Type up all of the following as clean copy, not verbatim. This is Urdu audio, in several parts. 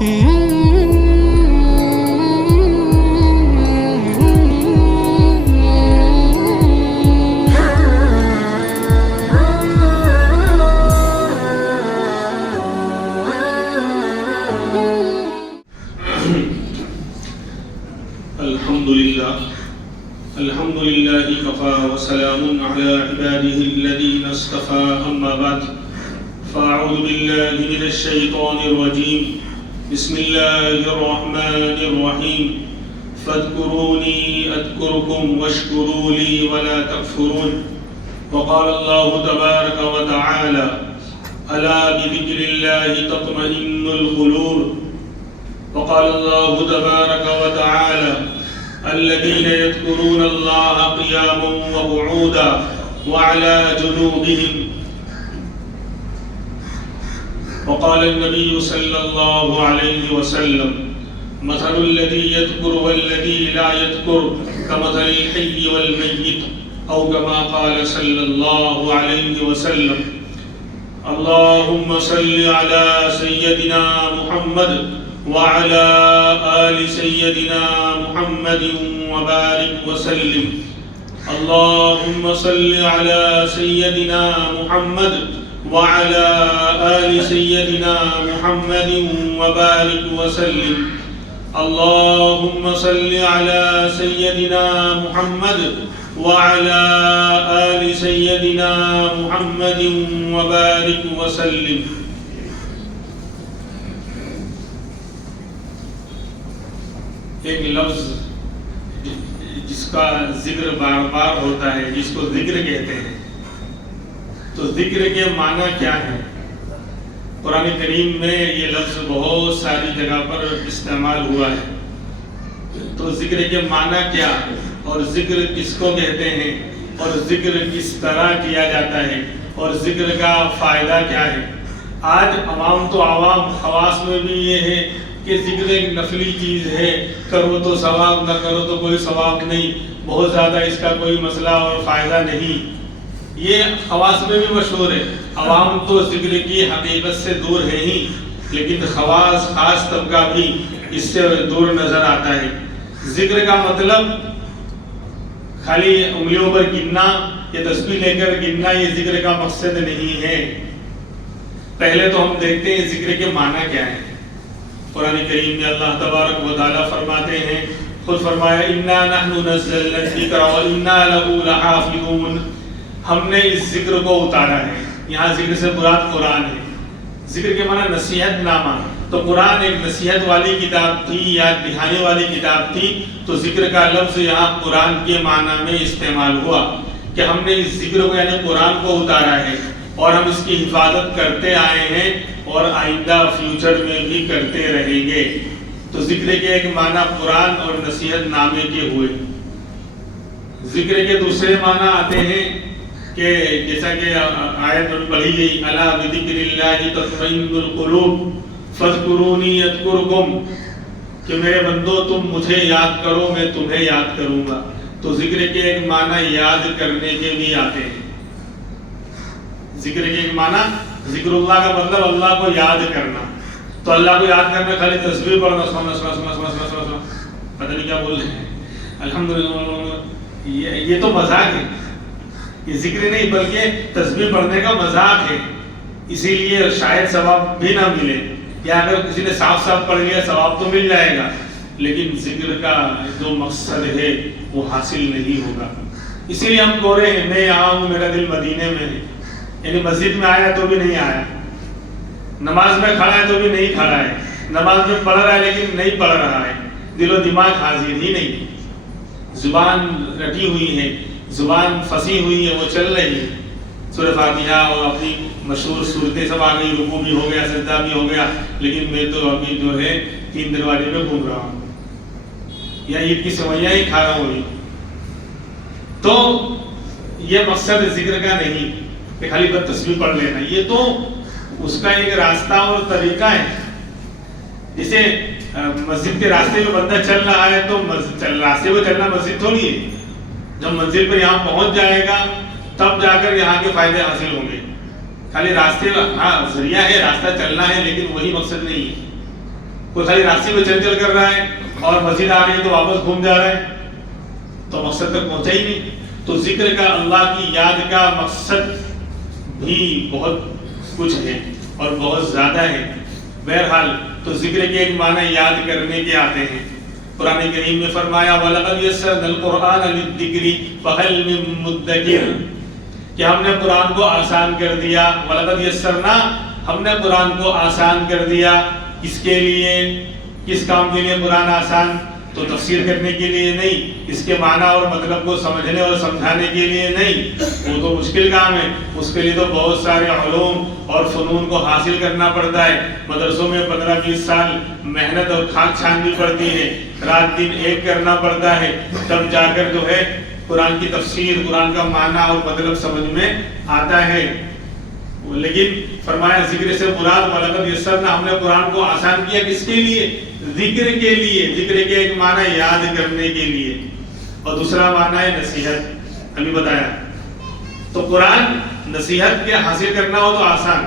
الحمد لله كفى وسلام على عباده الذين اصطفى أما بعد فأعوذ بالله من الشيطان الرجيم بسم الله الرحمن الرحيم فاذكروني أذكركم واشكروا لي ولا تكفرون وقال الله تبارك وتعالى ألا بذكر الله تطمئن القلوب وقال الله تبارك وتعالى الذين يذكرون الله قياما وقعودا وعلى جنوبهم وقال النبي صلى الله عليه وسلم مثل الذي يذكر والذي لا يذكر كمثل الحي والميت أو كما قال صلى الله عليه وسلم اللهم صل على سيدنا محمد وعلى آل سيدنا محمد وبارك وسلم اللهم صل على سيدنا محمد وعلى آل سيدنا محمد وبارك وسلم اللهم صل على سيدنا محمد وعلى آل سيدنا محمد وبارك وسلم. ایک لفظ جس کا ذکر بار بار ہوتا ہے جس کو ذکر کہتے ہیں، تو ذکر کے معنی کیا ہے؟ قرآن کریم میں یہ لفظ بہت ساری جگہ پر استعمال ہوا ہے. تو ذکر کے معنی کیا اور ذکر کس کو کہتے ہیں اور ذکر کس طرح کیا جاتا ہے اور ذکر کا فائدہ کیا ہے؟ آج عوام تو عوام خواص میں بھی یہ ہے کہ ذکر ایک نفلی چیز ہے، کرو تو ثواب، نہ کرو تو کوئی ثواب نہیں، بہت زیادہ اس کا کوئی مسئلہ اور فائدہ نہیں. یہ خواص میں بھی مشہور ہے. عوام تو ذکر کی حقیقت سے دور ہے ہی، لیکن خواص خاص طبقہ بھی اس سے دور نظر آتا ہے. ذکر کا مطلب خالی انگلیوں پر گننا یا تسبیح لے کر گننا یہ ذکر کا مقصد نہیں ہے. پہلے تو ہم دیکھتے ہیں ذکر کے معنی کیا ہے. قرآن کریم میں اللہ تبارک و تعالیٰ فرماتے ہیں، خود فرمایا اِنَّا نَحْنُ نَزَّلْنَا الذِّكْرَ وَإِنَّا لَهُ لَحَافِظُونَ. ہم نے اس ذکر کو اتارا ہے. یہاں ذکر سے مراد قرآن ہے. ذکر کے معنی نصیحت نامہ. تو قرآن ایک نصیحت والی کتاب تھی، یاد دہانے والی کتاب تھی. تو ذکر کا لفظ یہاں قرآن کے معنی میں استعمال ہوا کہ ہم نے اس ذکر کو یعنی قرآن کو اتارا ہے اور ہم اس کی حفاظت کرتے آئے ہیں اور آئندہ فیوچر میں بھی کرتے رہیں گے. تو ذکر کے ایک معنی قرآن اور نصیحت نامے کے ہوئے. ذکر کے دوسرے معنی آتے ہیں کہ جیسا کہ آیت میں پڑھی گئی الا بذکر اللہ تطمئن القلوب فاذکرونی اذکرکم، کہ میرے بندو تم مجھے یاد کرو میں تمہیں یاد کروں گا. تو ذکر کے ایک معنی یاد کرنے کے بھی آتے ہیں. ذکر کے ایک معنی ذکر اللہ کا مطلب اللہ کو یاد کرنا. تو اللہ کو یاد کرنا خالی تسبیح پڑھنا پتہ نہیں کیا بول رہے ہیں الحمدللہ، یہ تو مذاق ہے. یہ ذکر نہیں بلکہ تسبیح پڑھنے کا مذاق ہے. اسی لیے شاید ثواب بھی نہ ملے، یا اگر کسی نے صاف صاف پڑھ لیا ثواب تو مل جائے گا، لیکن ذکر کا جو مقصد ہے وہ حاصل نہیں ہوگا. اسی لیے ہم کہہ رہے ہیں میں یہاں ہوں میرا دل مدینے میں ہے. یعنی مسجد میں آیا تو بھی نہیں آیا، نماز میں کھڑا ہے تو بھی نہیں کھڑا ہے، نماز میں پڑھ رہا ہے لیکن نہیں پڑھ رہا ہے، دل و دماغ حاضر ہی نہیں. زبان رٹی ہوئی ہے، زبان پھنسی ہوئی ہے، وہ چل رہی ہے. سورہ فاتحہ اور اپنی مشہور صورتیں سب آ گئی، رکوع بھی ہو گیا، سجدہ بھی ہو گیا، لیکن میں تو ابھی جو ہے 3 دروازے پہ گھوم رہا ہوں یا عید کی سوئیاں ہی کھا رہا ہوں. تو یہ مقصد ذکر کا نہیں کہ خالی بس تسبیح پڑھ لینا، یہ تو اس کا ایک راستہ اور طریقہ ہے. جیسے مسجد کے راستے میں بندہ چل رہا ہے تو راستے پہ چلنا مسجد تھوڑی ہے. جب منزل پر یہاں پہنچ جائے گا تب جا کر یہاں کے فائدے حاصل ہوں گے. خالی راستے ہاں ذریعہ ہے، راستہ چلنا ہے، لیکن وہی مقصد نہیں ہے. کوئی خالی راستے میں چل کر رہا ہے اور مسجد آ رہی ہے تو واپس گھوم جا رہا ہے تو مقصد تک پہنچا ہی نہیں. تو ذکر کا، اللہ کی یاد کا مقصد بھی بہت کچھ ہے اور بہت زیادہ ہے. بہرحال تو ذکر کے ایک معنی یاد کرنے کے آتے ہیں. قرآن کریم میں فرمایا وَلَقَدْ يَسَّرْنَا الْقُرْآنَ لِلذِّكْرِ فَهَلْ مِن مُّدَّكِرٍ کہ ہم نے قرآن کو آسان کر دیا. وَلَقَدْ يَسَّرْنَا ہم نے قرآن کو آسان کر دیا. کس کے لیے؟ کس کام کے لیے قرآن آسان؟ تو تفسیر کرنے کے لیے نہیں، اس کے معنی اور مطلب کو سمجھنے اور سمجھانے کے لیے نہیں، وہ تو مشکل کام ہے. اس کے لیے تو بہت سارے علوم اور فنون کو حاصل کرنا پڑتا ہے. مدرسوں میں 15-20 سال محنت اور خاک چھاننی پڑتی ہے، رات دن ایک کرنا پڑتا ہے، تب جا کر جو ہے قرآن کی تفسیر، قرآن کا معنی اور مطلب سمجھ میں آتا ہے. لیکن فرمایا ذکر سے مراد وَلَقَدْ يَسَّرْنَا ہم نے قرآن کو آسان کیا. کس کے لیے؟ ذکر کے لیے. ذکر کے ایک معنی یاد کرنے کے لیے اور دوسرا معنی ہے نصیحت. ابھی بتایا تو قرآن نصیحت کے حاصل کرنا ہو تو آسان.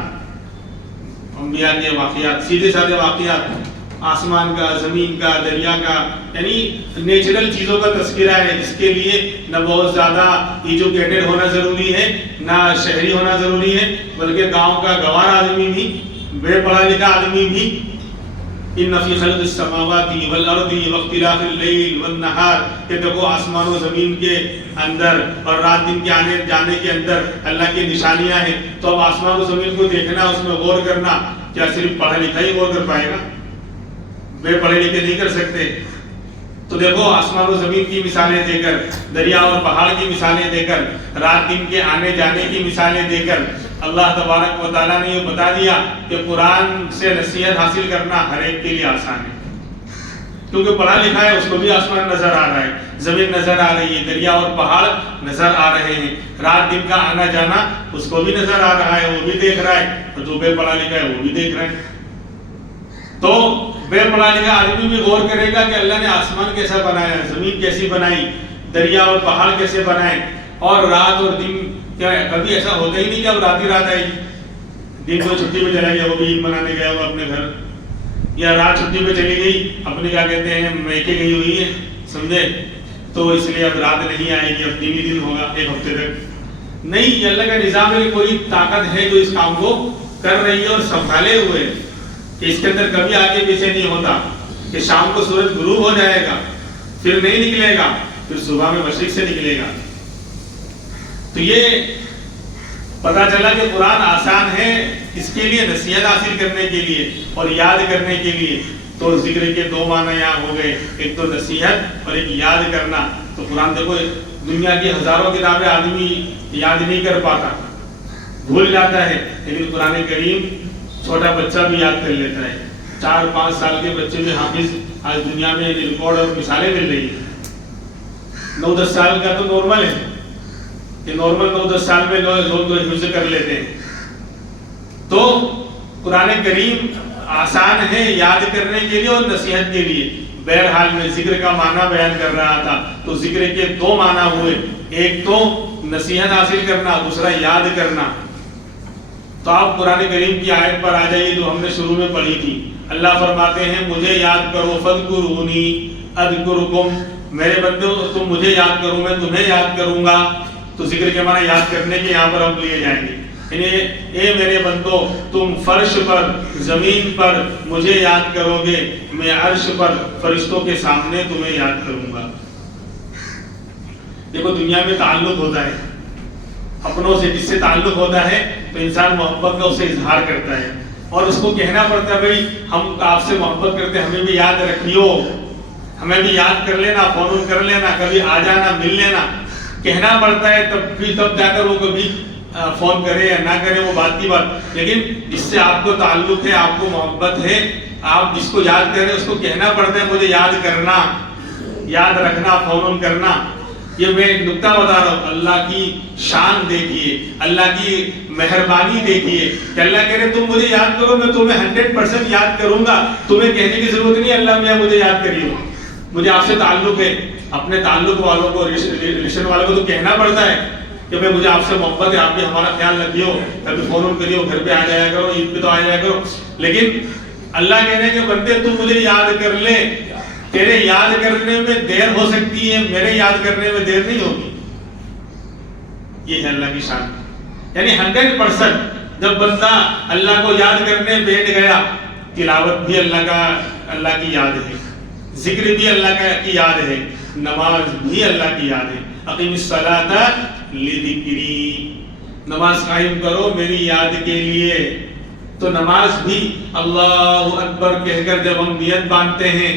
انبیاء کے واقعات، سیدھے سادھے واقعات، آسمان کا، زمین کا، دریا کا، یعنی نیچرل چیزوں کا تذکرہ ہے. اس کے لیے نہ بہت زیادہ ایجوکیٹڈ ہونا ضروری ہے، نہ شہری ہونا ضروری ہے، بلکہ گاؤں کا گوار آدمی بھی، بے پڑھا لکھا آدمی بھی ان فی خلق السماوات والارض واختلاف اللیل والنہار کہ دیکھو آسمان و زمین کے اندر اور رات دن کے آنے جانے کے اندر اللہ کی نشانیاں ہیں. تو اب آسمان و زمین کو دیکھنا، اس میں غور کرنا، کیا صرف پڑھا لکھا ہی غور کر پائے گا؟ بے پڑھے لکھے نہیں کر سکتے. تو دیکھو آسمان و زمین کی مثالیں دے کر، دریا اور پہاڑ کی مثالیں دے کر، رات دن کے آنے جانے کی مثالیں دے کر اللہ تبارک و تعالیٰ نے یہ بتا دیا کہ قرآن سے نصیحت حاصل کرنا ہر ایک کے لیے آسان ہے. کیونکہ پڑھا لکھا ہے، اس کو بھی آسمان نظر آ رہا ہے، زمین نظر آ رہی ہے، دریا اور پہاڑ نظر آ رہے ہیں، رات دن کا آنا جانا اس کو بھی نظر آ رہا ہے، وہ بھی دیکھ رہا ہے، اور جو بے پڑھا لکھا ہے وہ بھی دیکھ رہا ہے. تو بے پڑھا لکھا آدمی بھی غور کرے گا کہ اللہ نے آسمان کیسا بنایا، زمین کیسی بنائی، دریا اور پہاڑ کیسے بنائے، اور رات اور دن کیا کبھی ایسا ہوتا ہی نہیں کہ اب رات ہی رات آئے گی. دن کو چھٹی پہ چلا گیا، وہ بھی عید منانے گیا ہوا اپنے گھر، یا رات چھٹی پہ چلی گئی، اپنے کیا کہتے ہیں میکے گئی ہوئی ہے، سمجھے، تو اس لیے اب رات نہیں آئے گی، اب دن ہی دن ہوگا ایک ہفتے تک. نہیں، یہ اللہ کا نظام ہے. کوئی طاقت ہے جو اس کام کو کر رہی ہے اور سنبھالے ہوئے کہ اس کے اندر کبھی آگے پیچھے نہیں ہوتا کہ شام کو سورج غروب ہو جائے گا، پھر نہیں نکلے گا، پھر صبح میں مشرق سے نکلے گا. تو یہ پتا چلا کہ قرآن آسان ہے اس کے لیے، نصیحت حاصل کرنے کے لیے اور یاد کرنے کے لیے. تو ذکر کے دو معنی یہاں ہو گئے، ایک تو نصیحت اور ایک یاد کرنا. تو قرآن دیکھو، دنیا کی ہزاروں کتابیں آدمی یاد نہیں کر پاتا، بھول جاتا ہے، لیکن قرآن کریم چھوٹا بچہ بھی یاد کر لیتا ہے. 4-5 سال کے بچے بھی حافظ آج دنیا میں ریکارڈ اور مثالیں مل رہی ہیں. 9-10 سال کا تو نارمل ہے کہ نارمل 9-10 سال میں لوگ تو حفظ کر لیتے ہیں. تو قرآن کریم آسان ہے یاد کرنے کے لیے اور نصیحت کے لیے. بہرحال میں ذکر کا معنی بیان کر رہا تھا. تو ذکر کے دو معنی ہوئے، ایک تو نصیحت حاصل کرنا، دوسرا یاد کرنا. تو آپ قرآن کریم کی آیت پر آ جائیے جو ہم نے شروع میں پڑھی تھی. اللہ فرماتے ہیں مجھے یاد کرو، فَاذْكُرُونِي أَذْكُرُكُمْ، میرے بندو تم مجھے یاد کرو میں تمہیں یاد کروں گا. تو ذکر کے معنی یاد کرنے کے یہاں پر ہم لیے جائیں گے. یعنی اے میرے بندو تم فرش پر، زمین پر مجھے یاد کرو گے، میں عرش پر فرشتوں کے سامنے تمہیں یاد کروں گا. دیکھو دنیا میں تعلق ہوتا ہے اپنوں سے، جس سے تعلق ہوتا ہے تو انسان محبت کا اسے اظہار کرتا ہے اور اس کو کہنا پڑتا ہے بھائی ہم آپ سے محبت کرتے ہیں، ہمیں بھی یاد رکھیو، ہمیں بھی یاد کر لینا، فون کر لینا، کبھی آ جانا، مل لینا. کہنا پڑتا ہے تب جا کر وہ کبھی فون کرے یا نہ کرے، وہ بات کی بات. لیکن اس سے آپ کو تعلق ہے، آپ کو محبت ہے، آپ جس کو یاد کریں اس کو کہنا پڑتا ہے مجھے یاد کرنا، یاد رکھنا، فون کرنا. یہ میں ایک نکتہ بتا رہا ہوں. اللہ کی شان دیکھیے، اللہ کی مہربانی دیکھیے کہ اللہ کہہ رہے تم مجھے یاد کرو، میں تمہیں 100% یاد کروں گا. تمہیں کہنے کی ضرورت نہیں اللہ میاں مجھے یاد کریے، مجھے آپ سے تعلق ہے. اپنے تعلق والوں کو، ریلیشن والوں کو تو کہنا پڑتا ہے کہ بھائی مجھے آپ سے محبت ہے، آپ بھی ہمارا خیال رکھیو، کبھی فون کریو، گھر پہ آ جایا کرو، عید پہ تو آ جایا کرو. لیکن اللہ کہہ رہے ہیں کہ بندے تو مجھے یاد کر لے، تیرے یاد کرنے میں دیر ہو سکتی ہے، میرے یاد کرنے میں دیر نہیں ہوگی. یہ ہے اللہ کی شان. یعنی 100% جب بندہ اللہ کو یاد کرنے بیٹھ گیا، تلاوت بھی اللہ کی یاد ہے، ذکر بھی اللہ کی یاد ہے، نماز بھی اللہ کی یاد ہے. اقیم الصلاۃ لذکری، نماز قائم کرو میری یاد کے لیے. تو نماز بھی اللہ اکبر کہہ کر جب ہم نیت باندھتے ہیں،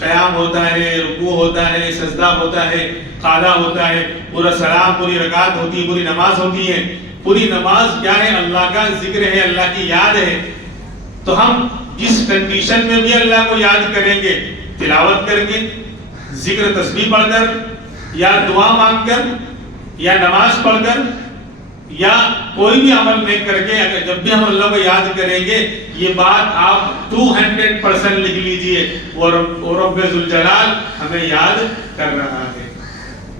قیام ہوتا ہے، رکوع ہوتا ہے، سجدہ ہوتا ہے، قعدہ ہوتا ہے، پورا سلام، پوری رکعت ہوتی ہے، پوری نماز ہوتی ہے. پوری نماز کیا ہے؟ اللہ کا ذکر ہے، اللہ کی یاد ہے. تو ہم جس کنڈیشن میں بھی اللہ کو یاد کریں گے، تلاوت کر کے، ذکر تسبیح پڑھ کر، یا دعا مانگ کر، یا نماز پڑھ کر، یا کوئی بھی عمل نہیں کر کے، اگر جب بھی ہم اللہ کو یاد کریں گے، یہ بات آپ 200% لکھ لیجئے، اور رب ذوالجلال ہمیں یاد کر رہا ہے.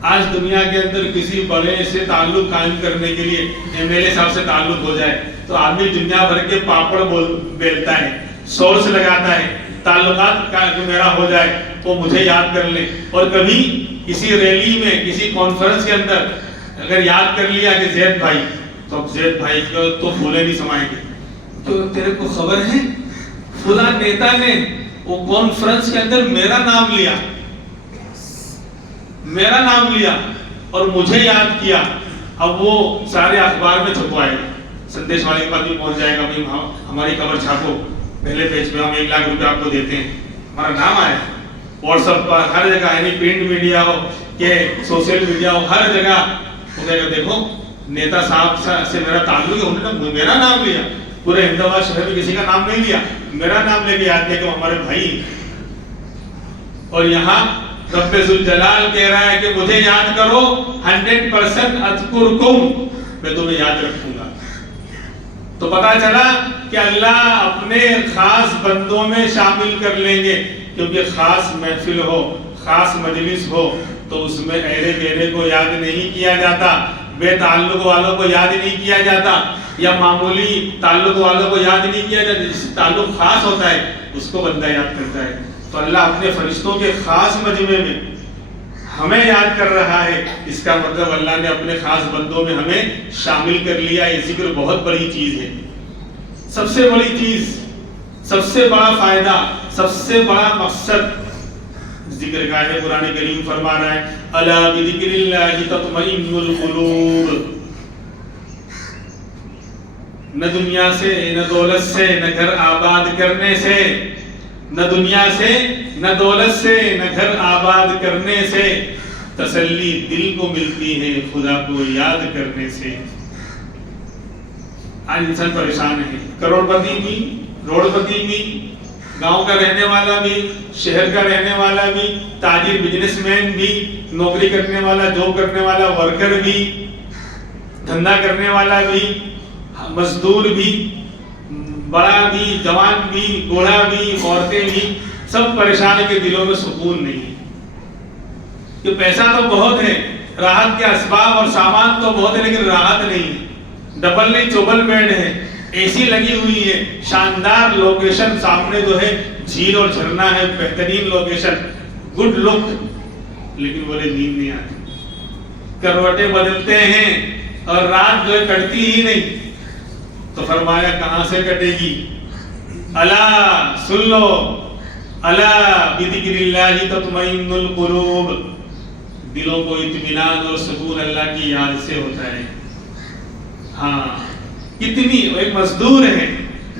آج دنیا کے اندر کسی بڑے سے تعلق قائم کرنے کے لیے MLA صاحب سے تعلق ہو جائے تو آدمی دنیا بھر کے پاپڑ بیلتا ہے، سورس لگاتا ہے، تعلقات کا میرا ہو جائے وہ مجھے یاد کر لے. اور کبھی کسی ریلی میں، کسی کانفرنس کے اندر اگر یاد کر لیا کہ زید بھائی، تو اب زید بھائی کو تو پھولے نہیں سمائیں گے. تو تیرے کو خبر ہے فلاں نیتا نے وہ کانفرنس کے اندر میرا نام لیا اور مجھے یاد کیا. اب وہ سارے اخبار میں چھپوائے گا، سندیش والے کے پاس بھی پہنچ جائے گا، بھائی ہماری خبر چھاپو، پہلے پیج پہ ہم 1 لاکھ روپے آپ کو دیتے ہیں، ہمارا نام آیا. واٹس ایپ پر ہر جگہ، یعنی پرنٹ میڈیا ہو کہ سوشل میڈیا ہو، ہر جگہ وہ کہے گا دیکھو نیتا صاحب سے میرا تعلق ہے، انہوں نے میرا نام لیا. پورے احمد آباد شہر میں کسی کا نام نہیں لیا، میرا نام لے کے یاد کیا کہ وہ ہمارے بھائی. اور یہاں رب ذوالجلال کہہ رہا ہے کہ مجھے یاد کرو، 100% اذکرکم، میں تمہیں یاد رکھوں گا. تو پتا چلا کہ اللہ اپنے خاص بندوں میں شامل کر لیں گے، کیونکہ خاص محفل ہو، خاص مجلس ہو تو اس میں ایرے بیرے کو یاد نہیں کیا جاتا، بے تعلق والوں کو یاد نہیں کیا جاتا، یا معمولی تعلق والوں کو یاد نہیں کیا جاتا. جس تعلق خاص ہوتا ہے اس کو بندہ یاد کرتا ہے. تو اللہ اپنے فرشتوں کے خاص مجمع میں ہمیں یاد کر رہا ہے، اس کا مطلب اللہ نے اپنے خاص بندوں میں ہمیں شامل کر لیا. یہ ذکر بہت بڑی چیز ہے، سب سے بڑی چیز، سب سے بڑا فائدہ، سب سے بڑا مقصد ذکر کا ہے. قرآن کریم فرما رہا ہے الا بذکر اللہ تطمئن القلوب. نہ دنیا سے، نہ دولت سے، نہ گھر آباد کرنے سے، نہ دنیا سے، نہ دولت سے، نہ گھر آباد کرنے سے تسلی دل کو ملتی ہے خدا کو یاد کرنے سے. آج انسان پریشان ہے، کروڑ پتی بھی، روڑ پتی بھی، گاؤں کا رہنے والا بھی، شہر کا رہنے والا بھی، تاجر بزنس مین بھی، نوکری کرنے والا، جاب کرنے والا، ورکر بھی، دھندا کرنے والا بھی، مزدور بھی، بڑا بھی، جوان بھی، بوڑھا بھی، عورتیں بھی، سب پریشان کے دلوں میں سکون نہیں ہے. کہ پیسہ تو بہت ہے، راحت کے اسباب اور سامان تو بہت ہے، لیکن راحت نہیں ہے. ڈبل نہیں چوبل بیڈ ہے، AC لگی ہوئی ہے، شاندار لوکیشن سامنے جو ہے جھیل اور جھرنا ہے، بہترین لوکیشن، گڈ لک، لیکن بولے نیند نہیں آتی. کروٹیں بدلتے ہیں اور رات جو ہے کٹتی ہی نہیں. تو فرمایا کہاں سے کٹے گی؟ الا سن لو، الا بذکر اللہ تطمئن القلوب. دلوں کو اطمینان اور سکون اللہ کی یاد سے ہوتا ہے. ہاں کتنی، ایک مزدور ہے،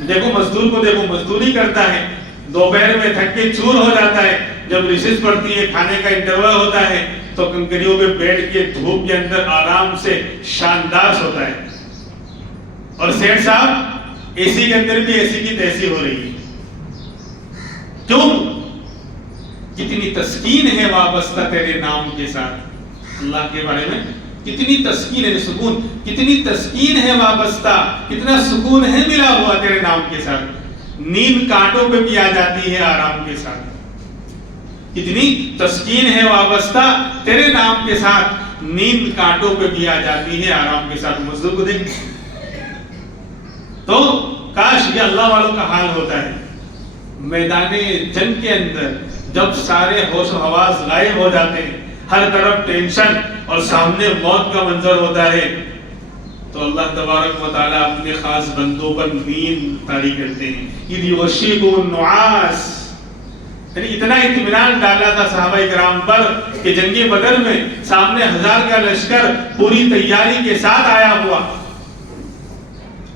دیکھو مزدور کو دیکھو، مزدوری کرتا ہے، دوپہر میں تھک کے چور ہو جاتا ہے، جب ریسس پڑتی ہے، کھانے کا انٹرول ہوتا ہے تو کنکریوں پہ بیٹھ کے دھوپ کے اندر آرام سے شاندار سوتا ہے. اور سیٹ صاحب AC کے اندر بھی ایسی کی تیسی ہو رہی ہے. کیوں؟ کتنی تسکین ہے وابستہ تیرے نام کے ساتھ. اللہ کے بارے میں کتنی تسکین ہے، سکون، کتنی تسکین ہے وابستہ، کتنا سکون ہے ملا ہوا تیرے نام کے ساتھ. نیند کانٹوں پہ بھی آ جاتی ہے آرام کے ساتھ. کتنی تسکین ہے وابستہ تیرے نام کے ساتھ، نیند کانٹوں پہ بھی آ جاتی ہے آرام کے ساتھ. مزدور کو دیکھ تو کاش یہ اللہ والوں کا حال ہوتا ہے. میدان جنگ کے اندر جب سارے ہوش و حواس غائب ہو جاتے ہیں، ہر طرف ٹینشن اور سامنے موت کا منظر ہوتا ہے، تو اللہ تبارک و تعالیٰ اپنے خاص بندوں پر نیند طاری کرتے ہیں. اذ یغشیکم النعاس، یعنی اتنا اطمینان ڈالا تھا صحابہ کرام پر کہ جنگ بدر میں سامنے 1000 کا لشکر پوری تیاری کے ساتھ آیا ہوا،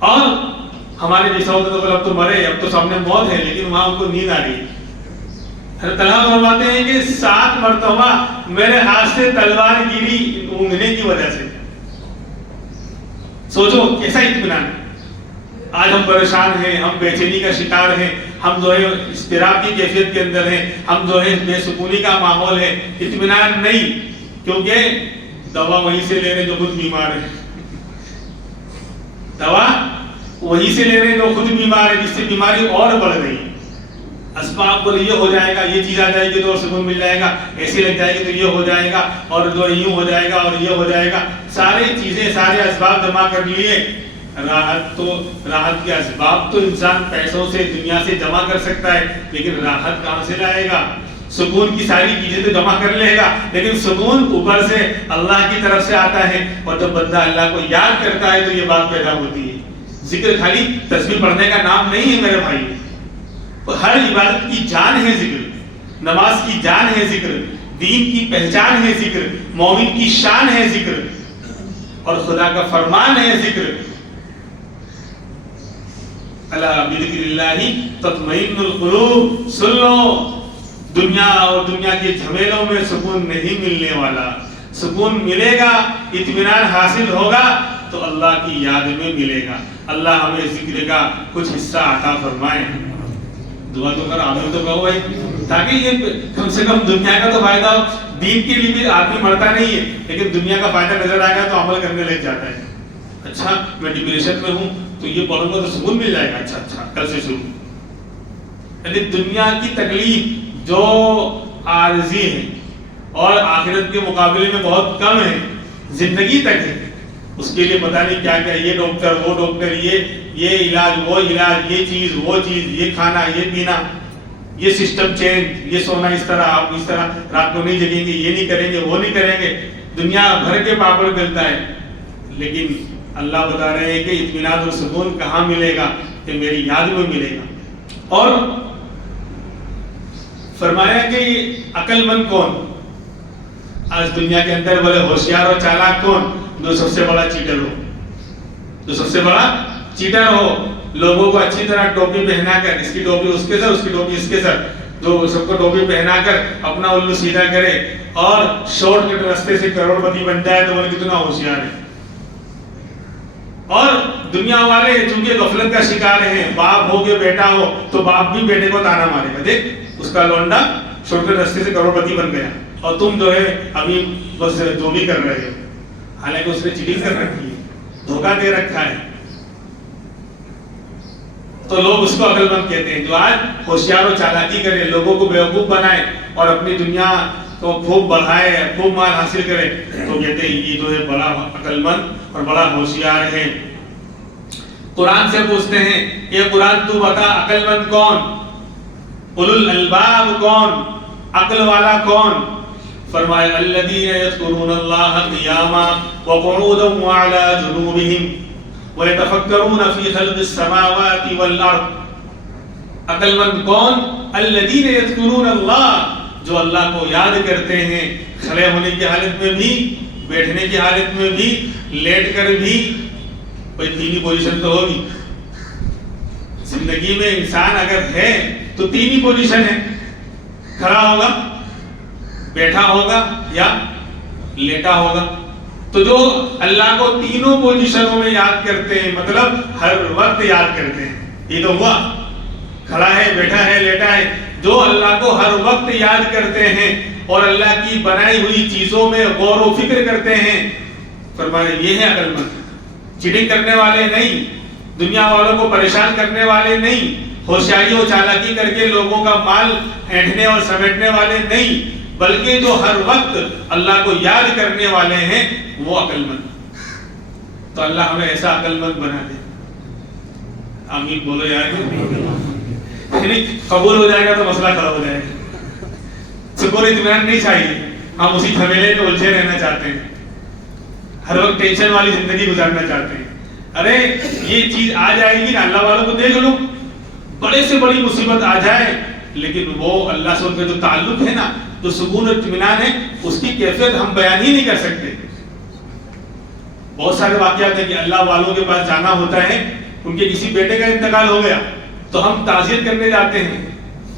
اور ہمارے جیسا ہوتا تو اب تو مرے، اب تو سامنے موت ہے، لیکن وہاں ان کو نیند آ رہی ہے. حضرت طلحہ فرماتے ہیں کہ 7 مرتبہ میرے ہاتھ سے تلوار گری اونگنے کی وجہ سے. سوچو کیسا اطمینان. آج ہم پریشان ہیں، ہم بے چینی کا شکار ہیں، ہم جو ہے اضطراب کی کیفیت کے اندر ہیں، ہم جو ہے بے سکونی کا ماحول ہے، اطمینان نہیں، کیونکہ دوا وہیں سے لے رہے جو خود بیمار ہے. دوا وہیں سے لے رہے جو خود بیمار ہے، جس سے بیماری اور بڑھ رہی ہے. اسباب بولے یہ ہو جائے گا، یہ چیز آ جائے گی تو سکون مل جائے گا، ایسی لگ جائے گی تو یہ ہو جائے گا، اور جو یوں ہو جائے گا اور یہ ہو جائے گا. ساری چیزیں، سارے اسباب جمع کر لیے. راحت کے اسباب تو انسان پیسوں سے، دنیا سے جمع کر سکتا ہے، لیکن راحت کہاں سے لائے گا؟ سکون کی ساری چیزیں تو جمع کر لے گا، لیکن سکون اوپر سے اللہ کی طرف سے آتا ہے. اور جب بندہ اللہ کو یاد کرتا ہے تو یہ بات پیدا ہوتی ہے. ذکر خالی تسبیح پڑھنے کا نام نہیں ہے میرے بھائی، ہر عبادت کی جان ہے ذکر. نماز کی جان ہے ذکر، دین کی پہچان ہے ذکر، مومن کی شان ہے ذکر، اور خدا کا فرمان ہے ذکر. الا بذکر اللہ تطمئن القلوب. سن لو، دنیا اور دنیا کے جھمیلوں میں سکون نہیں ملنے والا. سکون ملے گا، اطمینان حاصل ہوگا تو اللہ کی یاد میں ملے گا. اللہ ہمیں ذکر کا کچھ حصہ عطا فرمائے. دعا تو کر، آمین تو کہو بھائی، تاکہ یہ کم سے کم دنیا کا تو فائدہ ہو. دین کے لیے بھی آدمی مرتا نہیں ہے، لیکن دنیا کا فائدہ نظر آئے گا تو عمل کرنے لگ جاتا ہے. اچھا میں ڈپریشن میں ہوں تو یہ پڑھوں گا تو سکون مل جائے گا. اچھا کل سے شروع. یعنی دنیا کی تکلیف جو عارضی ہے اور آخرت کے مقابلے میں بہت کم ہے، زندگی تک ہے، اس کے لیے پتہ نہیں کیا کیا، یہ ڈاکٹر وہ ڈاکٹر، یہ علاج وہ علاج، یہ چیز وہ چیز، یہ کھانا یہ پینا، یہ سسٹم چینج، یہ سونا اس طرح، آپ اس طرح رات کو نہیں جگیں گے، یہ نہیں کریں گے، وہ نہیں کریں گے. دنیا بھر کے پاپڑ ملتا ہے، لیکن اللہ بتا رہے ہیں کہ اطمینان اور سکون کہاں ملے گا؟ کہ میری یاد میں ملے گا. اور فرمایا کہ عقل مند کون آج دنیا کے اندر بولے ہوشیار اور چالاک کون؟ جو سب سے بڑا چیٹر ہو، جو سب سے بڑا چیٹر ہو، لوگوں کو اچھی طرح ٹوپی پہنا کر، اس کی ٹوپی اس کے سر، اس کی ٹوپی اس کے سر، جو سب کو ٹوپی پہنا کر اپنا الو سیدھا کرے اور شارٹ کٹ راستے سے کروڑ پتی بن جائے تو وہ کتنا ہوشیار ہے. اور دنیا والے چونکہ غفلت کا شکار ہیں، باپ ہو کے بیٹا ہو تو باپ بھی بیٹے کو تانا مارے گا، دیکھ اس کا لونڈا شارٹ کٹ راستے سے کروڑ پتی بن گیا، اور تم جو ہے ابھی بس جو بھی کر رہے ہو، حالانکہ اس نے چیٹنگ کر رکھی ہے، دھوکہ دے رکھا ہے. تو لوگ اس کو عقل مند کہتے ہیں، جو آج ہوشیار و چالاکی کرے، لوگوں کو بیوقوف بنائے اور اپنی دنیا کو خوب بڑھائے، خوب مال حاصل کرے، تو کہتے ہیں یہ جو ہے بڑا عقل مند اور بڑا ہوشیار ہے. قرآن سے پوچھتے ہیں یہ قرآن تو بتا عقل مند کون، اولو الالباب کون، عقل والا کون؟ فرمایا الذین یذکرون اللہ قیاما وقعودا وعلی جنوبہم وَيَتَفَكَّرُونَ فِي خَلْقِ السَّمَاوَاتِ وَالْأَرْضِ. عقل مند کون؟ الَّذِينَ يَذْكُرُونَ اللَّهَ، جو اللہ کو یاد کرتے ہیں، کھڑے ہونے کی حالت میں بھی، بیٹھنے کی حالت میں بھی، لیٹ کر بھی. کوئی تینی پوزیشن تو ہوگی زندگی میں، انسان اگر ہے تو تینی پوزیشن ہے، کھڑا ہوگا، بیٹھا ہوگا یا لیٹا ہوگا. تو جو اللہ کو تینوں پوزیشنوں میں یاد کرتے ہیں، مطلب ہر وقت یاد کرتے ہیں، یہ تو ہوا کھڑا ہے، بیٹھا ہے، لیٹا ہے، جو اللہ کو ہر وقت یاد کرتے ہیں اور اللہ کی بنائی ہوئی چیزوں میں غور و فکر کرتے ہیں، فرمایا یہ ہے عقل مند. چیٹنگ کرنے والے نہیں، دنیا والوں کو پریشان کرنے والے نہیں، ہوشیاری و چالاکی کر کے لوگوں کا مال اینٹھنے اور سمیٹنے والے نہیں، بلکہ جو ہر وقت اللہ کو یاد کرنے والے ہیں وہ عقل مند. تو اللہ ہمیں ایسا عقل مند بنا دے. آمین بولو یار. یعنی قبول ہو جائے گا تو مسئلہ کھڑا ہو جائے گا. سکون اطمینان نہیں چاہیے, ہم اسی جھمیلے میں الجھے رہنا چاہتے ہیں, ہر وقت ٹینشن والی زندگی گزارنا چاہتے ہیں. ارے یہ چیز آ جائے گی نا, اللہ والوں کو دیکھ لو, بڑے سے بڑی مصیبت آ جائے لیکن وہ اللہ سے ان کا جو تعلق ہے نا, جو سکون اور اطمینان ہے, اس کی کیفیت ہم بیان ہی نہیں کر سکتے. بہت سارے واقعات ہیں کہ اللہ والوں کے پاس جانا ہوتا ہے, ان کے کسی بیٹے کا انتقال ہو گیا تو ہم تعزیت کرنے جاتے ہیں,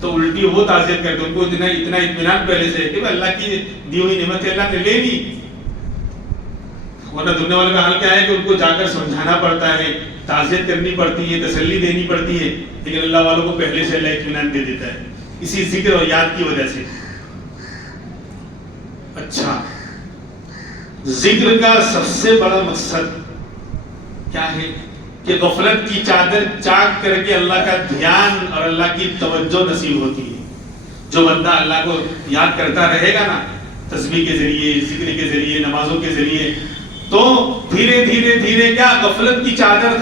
تو الٹی وہ تعزیت کرتے ہیں, ان کو اتنا اطمینان پہلے سے ہے کہ اللہ کی دی ہوئی نعمت اللہ نے لے لی. ورنہ دنیا والے کا حال کیا ہے کہ ان کو جا کر سمجھانا پڑتا ہے, تعزیت کرنی پڑتی ہے, تسلی دینی پڑتی ہے, لیکن اللہ والوں کو پہلے سے اللہ اطمینان دے دیتا ہے اسی ذکر اور یاد کی وجہ سے. اچھا, ذکر کا سب سے بڑا مقصد کیا ہے کہ غفلت کی چادر چاک کر کے اللہ کا دھیان اور اللہ کی توجہ نصیب ہوتی ہے. جو بندہ اللہ کو یاد کرتا رہے گا نا, تسبیح کے ذریعے, ذکر کے ذریعے, نمازوں کے ذریعے, تو دھیرے دھیرے دھیرے کیا غفلت کی چادر,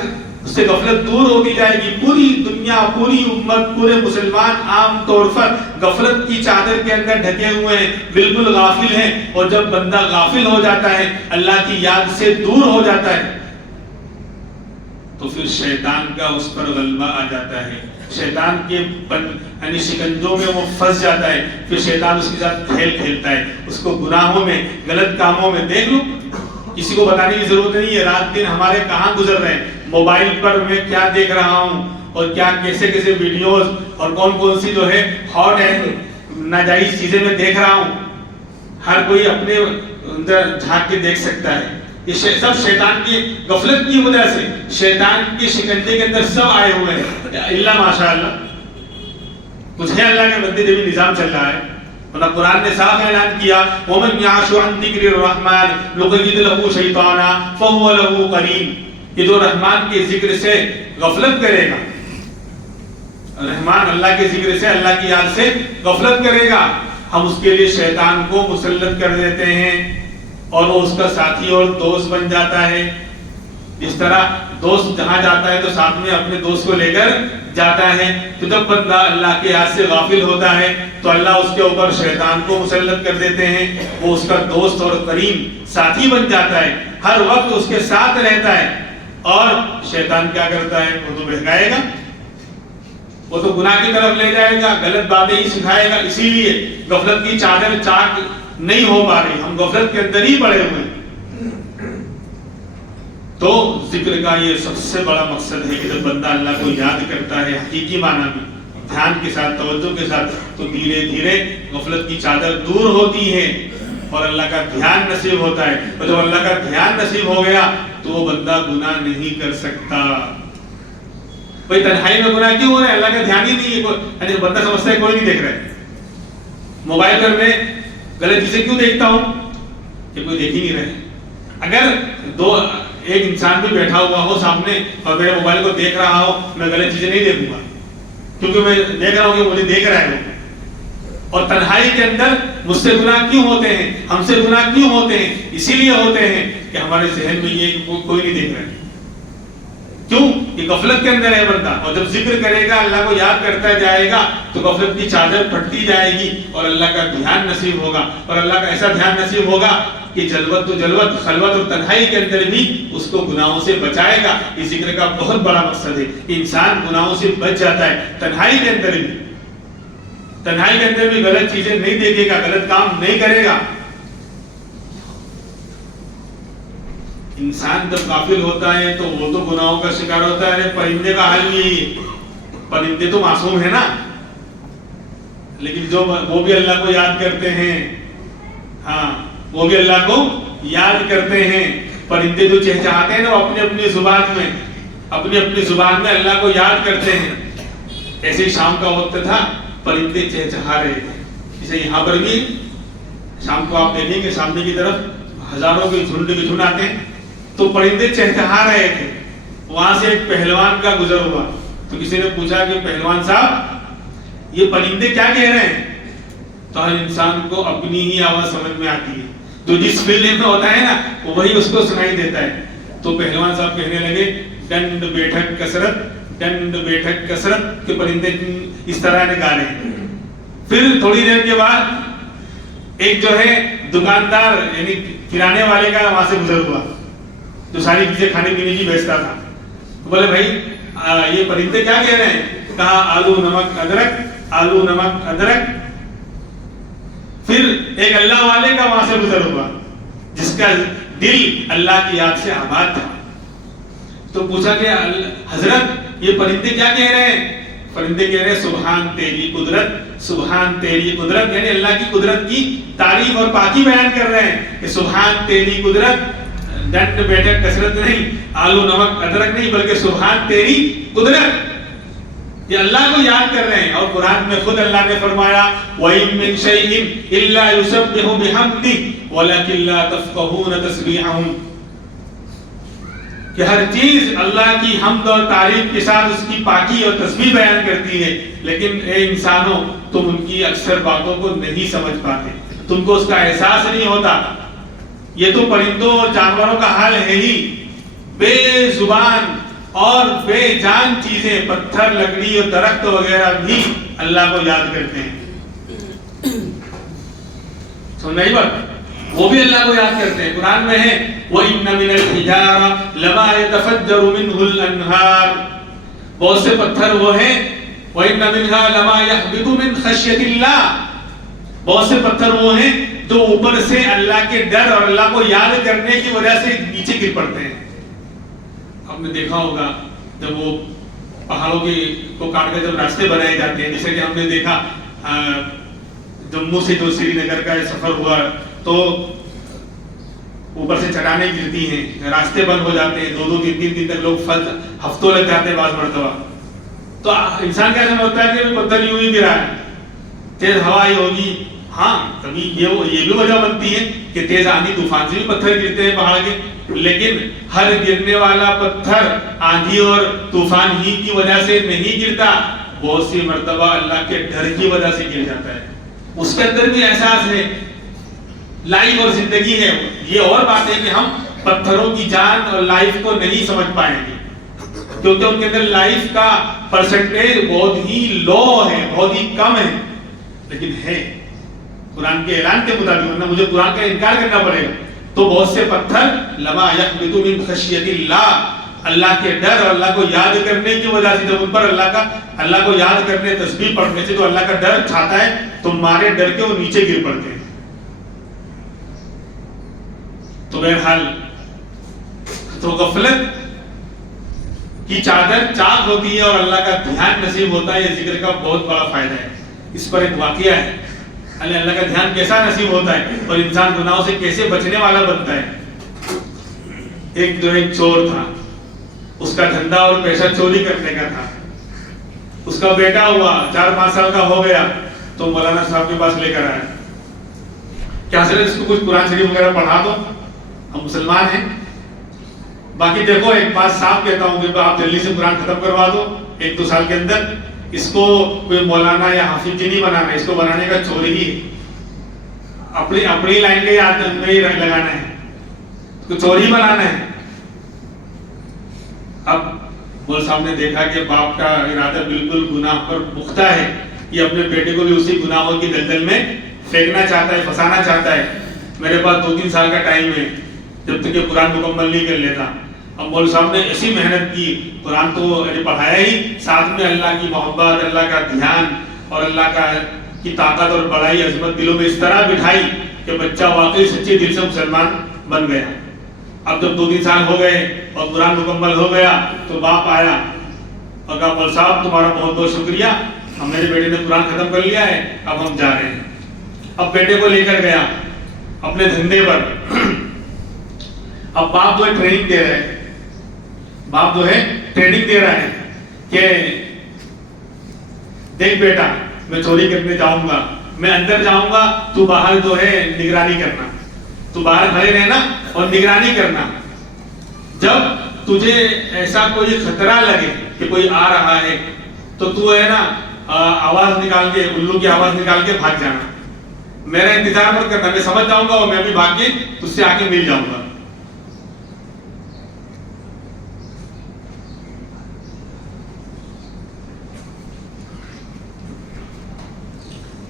اس سے غفلت دور ہوتی جائے گی. پوری دنیا, پوری امت, پورے مسلمان عام طور پر غفلت کی چادر کے اندر ڈھکے ہوئے ہیں, بالکل غافل ہیں. اور جب بندہ غافل ہو جاتا ہے, اللہ کی یاد سے دور ہو جاتا ہے, تو پھر شیطان کا اس پر غلبہ آ جاتا ہے, شیطان کے یعنی شکنجوں میں وہ پھنس جاتا ہے. پھر شیطان اس کے ساتھ کھیل کھیلتا ہے, اس کو گناہوں میں, غلط کاموں میں. دیکھ لو, کسی کو بتانے کی ضرورت نہیں ہے رات دن ہمارے کہاں گزر رہے ہیں. موبائل پر میں کیا دیکھ رہا ہوں, اور کیا کیسے کیسے ویڈیوز اور کون سی جو ہے ہاٹ اینڈ ناجائز چیزیں میں دیکھ رہا ہوں. ہر کوئی اپنے اندر جھانک کے دیکھ سکتا ہے. یہ سب شیطان کی غفلت کی وجہ سے, شیطان کی شکنجے کے اندر سب آئے ہوئے ہیں. اللہ ماشاء اللہ, کچھ ہے اللہ کے بندے جو بھی نظام چل رہا ہے. ورنہ قرآن نے صاف اعلان کیا, وَمَنْ يَعْشُ عَنْ ذِكْرِ الرَّحْمَنِ نُقَيِّضْ لَهُ شَيْطَانًا فَهُوَ لَهُ قَرِينٌ. کہ جو رحمان کے ذکر سے غفلت کرے گا, رحمان اللہ کے ذکر سے, اللہ کی یاد سے غفلت کرے گا, ہم اس کے لیے شیطان کو مسلط کر دیتے ہیں, اور وہ اس کا ساتھی اور دوست بن جاتا ہے. اس طرح دوست جہاں جاتا ہے تو ساتھ میں اپنے دوست کو لے کر جاتا ہے. تو جب بندہ اللہ کے یاد سے غافل ہوتا ہے تو اللہ اس کے اوپر شیطان کو مسلط کر دیتے ہیں, وہ اس کا دوست اور قرین ساتھی بن جاتا ہے, ہر وقت اس کے ساتھ رہتا ہے. اور شیطان کیا کرتا ہے, وہ تو بہکائے گا, وہ تو گناہ کی طرف لے جائے گا, غلط باتیں ہی سکھائے گا. اسی لیے غفلت کی چادر چاک نہیں ہو پا رہی, ہم غفلت کے اندر ہی پڑے ہوئے ہیں. تو ذکر کا یہ سب سے بڑا مقصد ہے کہ جب بندہ اللہ کو یاد کرتا ہے حقیقی معنی میں, دھیان کے ساتھ, توجہ کے ساتھ, تو دھیرے دھیرے غفلت کی چادر دور ہوتی ہے اور اللہ کا دھیان نصیب ہوتا ہے. اور جب اللہ کا دھیان نصیب ہو گیا تو وہ بندہ گناہ نہیں کر سکتا. بھائی تنہائی میں گناہ کیوں ہو رہا ہے, اللہ کا دھیان ہی نہیں ہے. یعنی بندہ سمجھتا ہے کوئی نہیں دیکھ رہا ہے. موبائل پر میں غلط چیزیں کیوں دیکھتا ہوں, کہ کوئی دیکھ ہی نہیں رہے. اگر ایک انسان بھی بیٹھا ہوا ہو سامنے اور میرے موبائل کو دیکھ رہا ہو, میں غلط چیزیں نہیں دیکھوں گا, کیونکہ میں دیکھ رہا ہوں کہ مجھے دیکھ رہا ہے. اور تنہائی کے اندر مجھ سے گناہ کیوں ہوتے ہیں, ہم سے گناہ کیوں ہوتے ہیں, اسی لیے ہوتے ہیں کہ ہمارے ذہن میں یہ کوئی نہیں دیکھ رہا ہے. کیوں, کہ غفلت کے اندر ہے بندہ. اور جب ذکر کرے گا, اللہ کو یاد کرتا جائے گا, تو غفلت کی چادر پھٹتی جائے گی اور اللہ کا دھیان نصیب ہوگا. اور اللہ کا ایسا دھیان نصیب ہوگا کہ جلوت تو جلوت, خلوت اور تنہائی کے اندر بھی اس کو گناہوں سے بچائے گا. اس ذکر کا بہت بڑا مقصد ہے کہ انسان گناہوں سے بچ جاتا ہے. تنہائی کے اندر بھی غلط چیزیں نہیں دیکھے گا, غلط کام نہیں کرے گا. انسان جب غافل ہوتا ہے تو وہ تو گناہوں کا شکار ہوتا ہے. پرندے کا حال بھی یہی ہے, پرندے تو معصوم ہے نا, لیکن وہ بھی اللہ کو یاد کرتے ہیں. ہاں, وہ بھی اللہ کو یاد کرتے ہیں. پرندے جو چہچہاتے ہیں نا, وہ اپنی زبان میں اللہ کو یاد کرتے ہیں. ایسے شام کا وقت تھا, پرندے چہچہا رہے تھے. جیسے یہاں پر بھی شام کو آپ دیکھیں گے سامنے کی طرف ہزاروں کے جھنڈ آتے ہیں, تو پرندے چہچہا رہے تھے. وہاں سے ایک پہلوان کا گزر ہوا, تو کسی نے پوچھا کہ پہلوان صاحب یہ پرندے کیا کہہ رہے ہیں؟ تو ہر انسان کو اپنی ہی آواز سمجھ میں آتی ہے, جو جس فیلڈ میں ہوتا ہے نا وہی اس کو سنائی دیتا ہے. تو پہلوان صاحب کہنے لگے, ڈنڈ بیٹھک کثرت, ڈنڈ بیٹھک کثرت, کہ پرندے اس طرح نکالے. پھر تھوڑی دیر کے بعد ایک جو ہے دکاندار یعنی کرانے والے کا وہاں سے گزر ہوا جو ساری چیزیں کھانے پینے کی بیچتا تھا. بولے بھائی یہ پرندے کیا کہہ رہے ہیں؟ کہا آلو نمک ادرک، آلو نمک ادرک. پھر ایک اللہ والے کا وہاں سے گزر ہوا جس کا دل اللہ کی یاد سے آباد تھا. تو پوچھا کہ حضرت یہ پرندے کیا کہہ رہے ہیں؟ پرندے کہہ رہے ہیں سبحان تیری قدرت، سبحان تیری قدرت، یعنی اللہ کی قدرت کی تعریف اور پاکی بیان کر رہے ہیں کہ سبحان تیری قدرت، ڈنڈ بیٹھک کثرت نہیں، آلو نمک ادرک نہیں، بلکہ سبحان تیری قدرت. یہ اللہ کو یاد کر رہے ہیں. اور قرآن میں خود اللہ نے فرمایا وَإِن مِّن شَيْءٍ إِلَّا يُسَبِّحُ بِحَمْدِهِ وَلَكِن لَّا تَفْقَهُونَ تَسْبِيحَهُمْ، کہ ہر چیز اللہ کی حمد اور تعریف کے ساتھ اس کی پاکی اور تسبیح بیان کرتی ہے، لیکن اے انسانوں تم ان کی اکثر باتوں کو نہیں سمجھ پاتے، تم کو اس کا احساس نہیں ہوتا. یہ تو پرندوں اور جانوروں کا حال ہے ہی. بے زبان اور بے جان چیزیں، پتھر، لکڑی اور درخت وغیرہ بھی اللہ کو یاد کرتے ہیں. سن رہی بات؟ وہ بھی اللہ کو یاد کرتے ہیں. قرآن میں ہے وَإِنَّ مِنَ الْحِجَارَةِ لَمَا يَتَفَجَّرُ مِنْهُ الْأَنْهَارُ، بہت سے پتھر وہ ہیں وَإِنَّ مِنْهَا لَمَا يَهْبِطُ مِنْ خَشْيَةِ اللَّهِ، بہت سے پتھر وہ ہیں جو اوپر سے اللہ کے ڈر اور اللہ کو یاد کرنے کی وجہ سے نیچے گر پڑتے ہیں. آپ نے دیکھا ہوگا جب وہ پہاڑوں کو کاٹ کر جب راستے بنائے جاتے ہیں، جیسے کہ ہم نے دیکھا جموں سے جو سری نگر کا سفر ہوا تو اوپر سے چٹانیں گرتی ہیں، راستے بند ہو جاتے ہیں، 2-2 3 دن تک لوگ ہفتوں لگ جاتے ہیں بعض مرتبہ. تو انسان کیا سمجھتا ہے کہ پتھر یوں ہی گرا ہے، تیز ہوا ہی ہوگی. ہاں کبھی یہ بھی وجہ بنتی ہے کہ تیز آندھی طوفان سے بھی پتھر گرتے ہیں پہاڑ کے، لیکن ہر گرنے والا پتھر آندھی اور طوفان ہی کی وجہ سے نہیں گرتا، بہت سی مرتبہ اللہ کے ڈر کی وجہ سے گر جاتا ہے. اس کے اندر بھی احساس ہے، لائف اور زندگی ہے. یہ اور بات ہے کہ ہم پتھروں کی جان اور لائف کو نہیں سمجھ پائیں گے کیونکہ ان کے اندر لائف کا پرسنٹیج بہت ہی لو ہے، بہت ہی کم ہے، لیکن ہے قرآن کے اعلان کے مطابق. ورنہ مجھے قرآن کا انکار کرنا پڑے گا. تو بہت سے پتھر لما یخبط من خشیت اللہ، اللہ کے ڈر اور اللہ کو یاد کرنے کی وجہ سے، جب ان پر اللہ کو یاد کرنے، تسبیح پڑھنے سے جو اللہ کا ڈر چھاتا ہے تو مارے ڈر کے وہ نیچے گر پڑتے ہیں. تو بہرحال تو غفلت کی چادر چاک ہوتی ہے اور اللہ کا دھیان نصیب ہوتا ہے. یہ ذکر کا بہت بڑا فائدہ ہے. اس پر ایک واقعہ ہے، اللہ کا دھیان کیسا نصیب ہوتا ہے اور انسان گناہوں سے کیسے بچنے والا بنتا ہے. ایک چور تھا، اس کا دھندا اور پیشہ چوری کرنے کا تھا. اس کا بیٹا ہوا 4-5 سال کا ہو گیا تو مولانا صاحب کے پاس لے کر آیا کہ حضرت اس کو کچھ قرآن شریف وغیرہ پڑھا دو، ہم مسلمان ہیں. باقی دیکھو ایک بات صاف کہتا ہوں کہ آپ جلدی سے قرآن ختم کروا دو 1-2 سال کے اندر. اس کو کوئی مولانا یا حافظ جی نہیں بنانا، اس کو بنانے کا چوری ہی اپنی لائن کے آدمی میں ہی لگانا ہے، اس کو چوری بنانا ہے. اب مول صاحب نے دیکھا کہ باپ کا ارادہ بالکل گناہ پر پختہ ہے، یہ اپنے بیٹے کو بھی اسی گناہوں کی دلدل میں پھینکنا چاہتا ہے، پھنسانا چاہتا ہے. میرے پاس 2-3 سال کا ٹائم ہے جب تک کہ قرآن مکمل نہیں کر لیتا. اب مول صاحب نے ایسی محنت کی، قرآن تو پڑھایا ہی، ساتھ میں اللہ کی محبت، اللہ کا دھیان اور اللہ کی طاقت اور بڑائی عظمت دلوں میں اس طرح بٹھائی کہ بچہ واقعی سچے دل سے مسلمان بن گیا. اب جب 2-3 سال ہو گئے اور قرآن مکمل ہو گیا تو باپ آیا اور کہا مول صاحب تمہارا بہت بہت شکریہ، میرے بیٹے نے قرآن ختم کر لیا ہے، اب ہم جا رہے ہیں. اب بیٹے کو لے کر گیا اپنے دھندے پر. اب باپ جو ہے ٹریننگ دے رہے ہیں، باپ جو ہے ٹریننگ دے رہا ہے کہ دیکھ بیٹا میں چوری کرنے جاؤں گا، میں اندر جاؤں گا، تو باہر جو ہے نگرانی کرنا، تو باہر کھڑے رہنا اور نگرانی کرنا. جب تجھے ایسا کوئی خطرہ لگے کہ کوئی آ رہا ہے تو ہے نا آواز نکال کے، الو کی آواز نکال کے بھاگ جانا. میرا انتظار مت کرنا، میں سمجھ جاؤں گا اور میں بھی بھاگ کے تجھ سے آ کے مل جاؤں گا.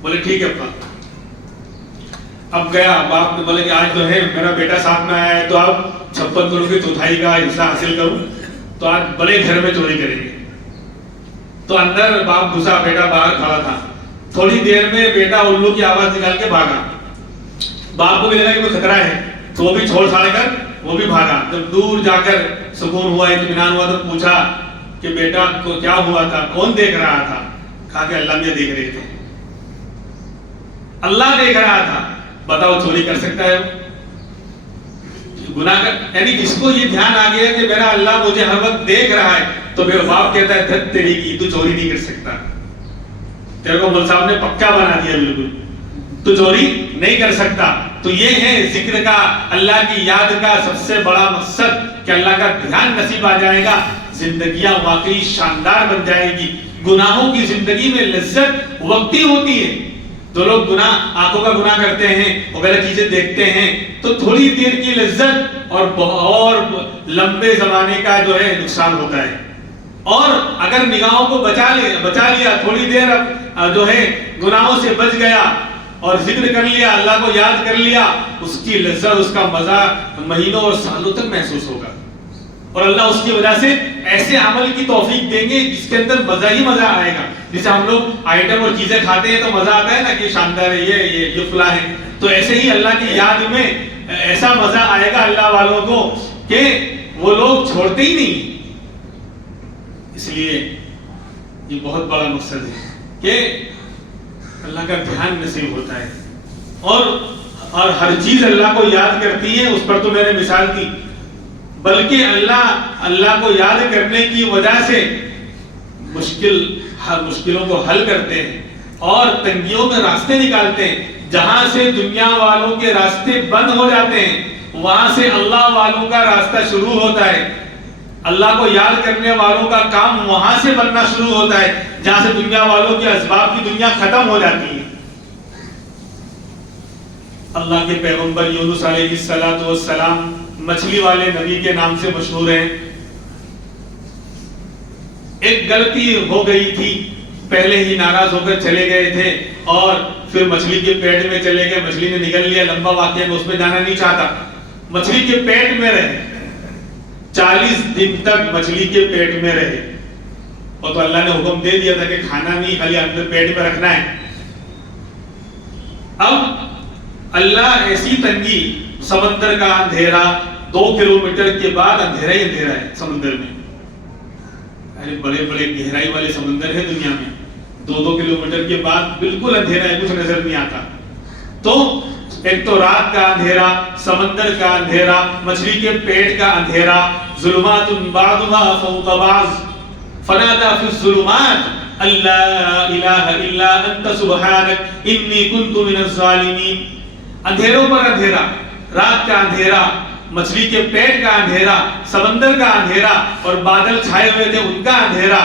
بولے ٹھیک ہے ابا. اب گیا باپ نے بولے کہ آج تو ہے میرا بیٹا ساتھ میں آیا ہے تو آپ 56 کروڑ کی چوتھائی کا حصہ حاصل کروں تو آج بڑے گھر میں چوری کریں گے. تو اندر باپ گھسا, بیٹا باہر کھڑا تھا. تھوڑی دیر میں بیٹا الو کی آواز نکال کے بھاگا. باپ کو بھی لگا کہ کوئی خطرہ ہے تو وہ بھی چھوڑ چھاڑ کر وہ بھی بھاگا. جب دور جا کر سکون ہوا, اطمینان ہوا تو پوچھا کہ بیٹا کو کیا ہوا تھا, کون دیکھ رہا تھا؟ کہا کہ اللہ میاں دیکھ رہے تھے, اللہ دیکھ رہا تھا. بتاؤ چوری کر سکتا ہے گناہ کر؟ یعنی جس کو یہ دھیان آ گیا کہ میرا اللہ مجھے ہر وقت دیکھ رہا ہے تو میرا باپ کہتا ہے دھت تیری کی, تو چوری نہیں کر سکتا. تیرے کو مول صاحب نے پکا بنا دیا بالکل, تو چوری نہیں کر سکتا. تو یہ ہے ذکر کا, اللہ کی یاد کا سب سے بڑا مقصد کہ اللہ کا دھیان نصیب آ جائے گا, زندگیاں واقعی شاندار بن جائے گی. گناہوں کی زندگی میں لذت وقتی ہوتی ہے. جو لوگ گناہ, آنکھوں کا گناہ کرتے ہیں, وغیرہ چیزیں دیکھتے ہیں تو تھوڑی دیر کی لذت اور لمبے زمانے کا جو ہے نقصان ہوتا ہے. اور اگر نگاہوں کو بچا لیا, تھوڑی دیر جو ہے گناہوں سے بچ گیا اور ذکر کر لیا, اللہ کو یاد کر لیا, اس کی لذت, اس کا مزہ مہینوں اور سالوں تک محسوس ہوگا. اور اللہ اس کی وجہ سے ایسے عمل کی توفیق دیں گے جس کے اندر مزہ ہی مزہ آئے گا. جیسے ہم لوگ آئٹم اور چیزیں کھاتے ہیں تو مزہ آتا ہے نا کہ شاندار ہے, یہ فلاں ہے. تو ایسے ہی اللہ کی یاد میں ایسا مزہ آئے گا اللہ والوں کو کہ وہ لوگ چھوڑتے ہی نہیں. اس لیے یہ بہت بڑا مقصد ہے کہ اللہ کا دھیان نصیب ہوتا ہے. اور ہر چیز اللہ کو یاد کرتی ہے. اس پر تو میں نے مثال دی, بلکہ اللہ کو یاد کرنے کی وجہ سے مشکلوں کو حل کرتے ہیں اور تنگیوں میں راستے نکالتے ہیں. جہاں سے دنیا والوں کے راستے بند ہو جاتے ہیں وہاں سے اللہ والوں کا راستہ شروع ہوتا ہے. اللہ کو یاد کرنے والوں کا کام وہاں سے بننا شروع ہوتا ہے جہاں سے دنیا والوں کے اسباب کی دنیا ختم ہو جاتی ہے. اللہ کے پیغمبر یونس علیہ السلام مچھلی والے نبی کے نام سے مشہور ہیں. ایک غلطی ہو گئی تھی, پہلے ہی ناراض ہو کر چلے گئے تھے اور پھر مچھلی کے پیٹ میں چلے گئے, مچھلی نے نگل لیا. لمبا واقعہ میں اس میں جانا نہیں چاہتا. مچھلی کے پیٹ میں رہے, 40 دن تک مچھلی کے پیٹ میں رہے. اور تو اللہ نے حکم دے دیا تھا کہ کھانا نہیں, خالی اندر پیٹ میں رکھنا ہے. اب اللہ ایسی تنگی, سمندر کا اندھیرا, 2 کلومیٹر کے بعد اندھیرا ہی اندھیرا ہے سمندر میں. بڑے بڑے گہرائی والے سمندر ہے دنیا میں, 2 کلومیٹر کے بعد بالکل اندھیرا ہے, کچھ نظر نہیں آتا. تو ایک تو رات کا اندھیرا, سمندر کا اندھیرا, مچھلی کے پیٹ کا اندھیرا, ظلمات بعضها فوق بعض فنادى في الظلمات الا اله الا انت سبحانك انی كنت من الظالمین. اندھیروں پر اندھیرا, رات کا اندھیرا, مچھلی کے پیٹ کا اندھیرا, سمندر کا اندھیرا اور بادل چھائے ہوئے تھے ان کا اندھیرا.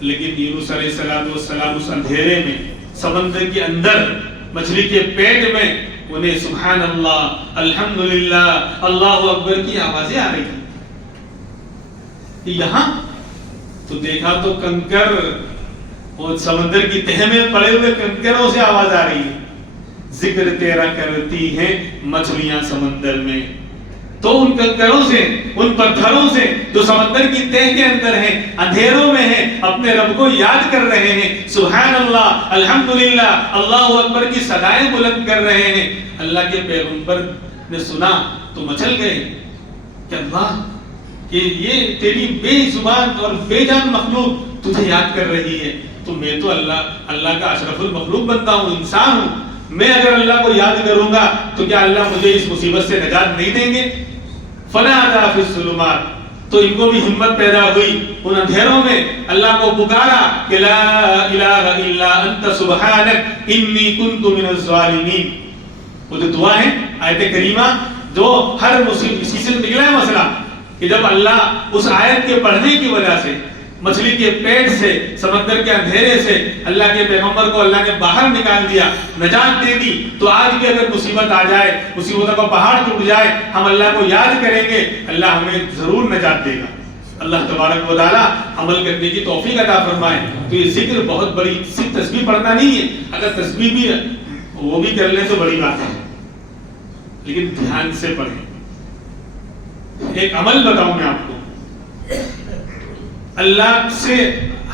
لیکن یونس علیہ السلام اس اندھیرے میں, سمندر کے اندر, مچھلی کے پیٹ میں, انہیں سبحان اللہ, الحمدللہ, اللہ اکبر کی آوازیں آ رہی تھی. یہاں تو دیکھا تو کنکر اور سمندر کی تہہ میں پڑے ہوئے کنکروں سے آواز آ رہی ہے. ذکر تیرا کرتی ہیں مچھلیاں سمندر میں. تو ان کنکروں سے, ان پتھروں سے جو سمندر کی تہہ کے اندر ہیں, اندھیروں میں ہیں, اپنے رب کو یاد کر رہے ہیں, سبحان اللہ, الحمدللہ, اللہ اکبر کی صدائیں بلند کر رہے ہیں. اللہ کے پیغمبر نے سنا تو مچل گئے کہ اللہ, کہ یہ تیری بے زبان اور بے جان مخلوق تجھے یاد کر رہی ہے. تو میں تو اللہ کا اشرف المخلوق بنتا ہوں, انسان ہوں. میں اگر اللہ کو یاد کروں گا تو کیا اللہ مجھے اس مصیبت سے نجات نہیں دیں گے؟ فنادى في الظلمات. تو ان کو بھی ہمت پیدا ہوئی, ان اندھیروں میں اللہ کو پکارا کہ لا الہ الا انت سبحانک انی کنت من الظالمین. وہ جو دعا ہے آیت کریمہ جو ہر مصیبت, اسی سے نکلا ہے مسئلہ کہ جب اللہ اس آیت کے پڑھنے کی وجہ سے مچھلی کے پیٹ سے, سمندر کے اندھیرے سے اللہ کے پیغمبر کو اللہ نے باہر نکال دیا, نجات دے دی. تو آج بھی اگر مصیبت آ جائے, مصیبتوں کا پہاڑ ٹوٹ جائے, ہم اللہ کو یاد کریں گے, اللہ ہمیں ضرور نجات دے گا. اللہ تبارک و تعالیٰ عمل کرنے کی توفیق عطا فرمائے. تو یہ ذکر بہت بڑی، صرف تسبیح پڑھنا نہیں ہے، اگر تسبیح بھی وہ بھی کر لیں تو بڑی بات ہے، لیکن دھیان سے پڑھیں. ایک عمل بتاؤں میں آپ کو، اللہ سے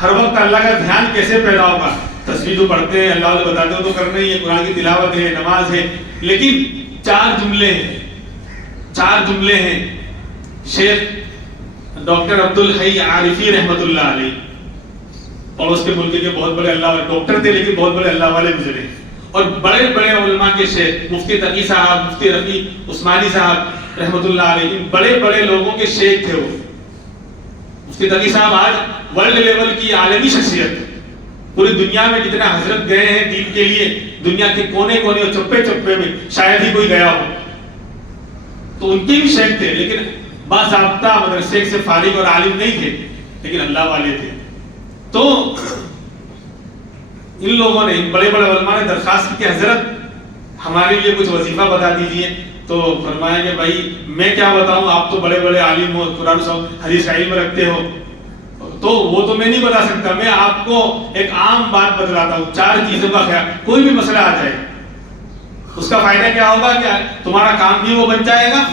ہر وقت اللہ کا دھیان کیسے پیدا ہوگا. تسبیح تو پڑھتے ہیں، اللہ کو بتاتے ہو تو کرنا ہی ہے، قرآن کی تلاوت ہے، نماز ہے، لیکن چار جملے ہیں شیخ ڈاکٹر عبدالحی عارفی رحمۃ اللہ علیہ، اور اس کے ملک کے بہت بڑے اللہ والے ڈاکٹر تھے، لیکن بہت بڑے اللہ والے گزرے، اور بڑے بڑے علماء کے شیخ، مفتی تقی صاحب، مفتی رفیع عثمانی صاحب رحمۃ اللہ علیہ، بڑے بڑے لوگوں کے شیخ تھے وہ. مفتی تقی صاحب آج ورلڈ لیول کی عالمی شخصیت، پوری دنیا میں جتنے حضرت گئے ہیں دین کے لیے، دنیا کے کونے کونے اور چپے چپے میں شاید ہی کوئی گیا ہو. تو ان کے بھی شیخ تھے، لیکن باضابطہ مدرسے سے فارغ اور عالم نہیں تھے، لیکن اللہ والے تھے. تو ان لوگوں نے، ان بڑے بڑے علماء نے درخواست کی کہ حضرت ہمارے لیے کچھ وظیفہ بتا دیجئے. تو فرمایا کہ بھائی میں کیا بتاؤں، آپ تو بڑے بڑے عالم ہو، قرآن حدیث علم رکھتے ہو، تو وہ تو میں نہیں بتا سکتا. میں آپ کو ایک عام بات بتلاتا ہوں، چار چیزوں کا خیال. کوئی بھی مسئلہ آ جائے، اس کا فائدہ کیا ہوگا کہ تمہارا کام بھی وہ بن جائے گا،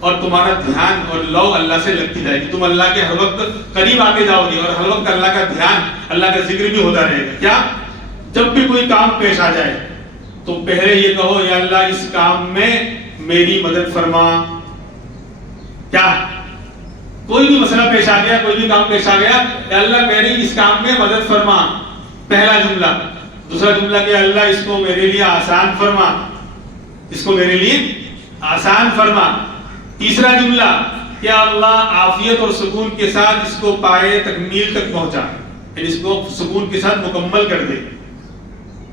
اور تمہارا دھیان اور لو اللہ سے لگتی جائے گی. تم اللہ کے ہر وقت قریب آتے جاؤ گے، اور ہر وقت اللہ کا دھیان، اللہ کا ذکر بھی ہوتا رہے گا. کیا؟ جب بھی کوئی کام پیش آ جائے تو پہلے یہ کہو یا اللہ اس کام میں میری مدد فرما. کیا؟ کوئی بھی مسئلہ پیش آ گیا، کوئی بھی کام پیش آ گیا، یا اللہ میری اس کام میں مدد فرما، پہلا جملہ. دوسرا جملہ کہ اللہ اس کو میرے لیے آسان فرما، اس کو میرے لیے آسان فرما. تیسرا جملہ کہ اللہ عافیت اور سکون کے ساتھ اس کو پائے تکمیل تک پہنچا، یعنی اس کو سکون کے ساتھ مکمل کر دے.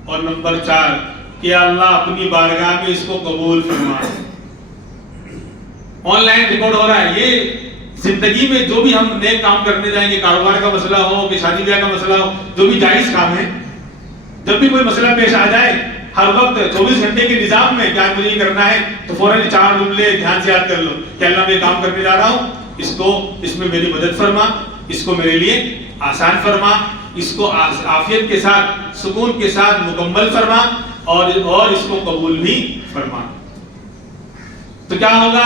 اور نمبر 4 کہ اللہ اپنی بارگاہ میں اس کو قبول فرما. آن لائن ریکارڈ ہو رہا ہے. یہ زندگی میں جو بھی ہم نیک کام کرنے جائیں گے، کاروبار کا مسئلہ ہو کہ شادی بیاہ کا مسئلہ ہو، جو بھی جائز کام ہے، جب بھی کوئی مسئلہ پیش آ جائے، ہر وقت 24 گھنٹے کے نظام میں کیا مجھے کرنا ہے، تو فوراً 4 جملے دھیان سے یاد کر لو کہ اللہ میں کام کرنے جا رہا ہوں، اس میں میری مدد فرما، اس کو میرے لیے آسان فرما، اس کو عافیت کے ساتھ، سکون کے ساتھ مکمل فرما، اور اس کو قبول بھی فرما. تو کیا ہوگا؟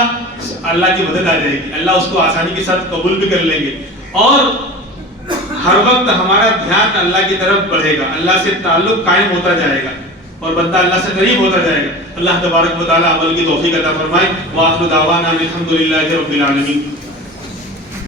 اللہ کی مدد آ جائے گی، اللہ اس کو آسانی کے ساتھ قبول بھی کر لیں گے، اور ہر وقت ہمارا دھیان اللہ کی طرف بڑھے گا، اللہ سے تعلق قائم ہوتا جائے گا، اور بندہ اللہ سے قریب ہوتا جائے گا. اللہ تبارک و تعالی عمل کی توفیق عطا فرمائے. وآخر دعوانا الحمد للہ رب العالمین.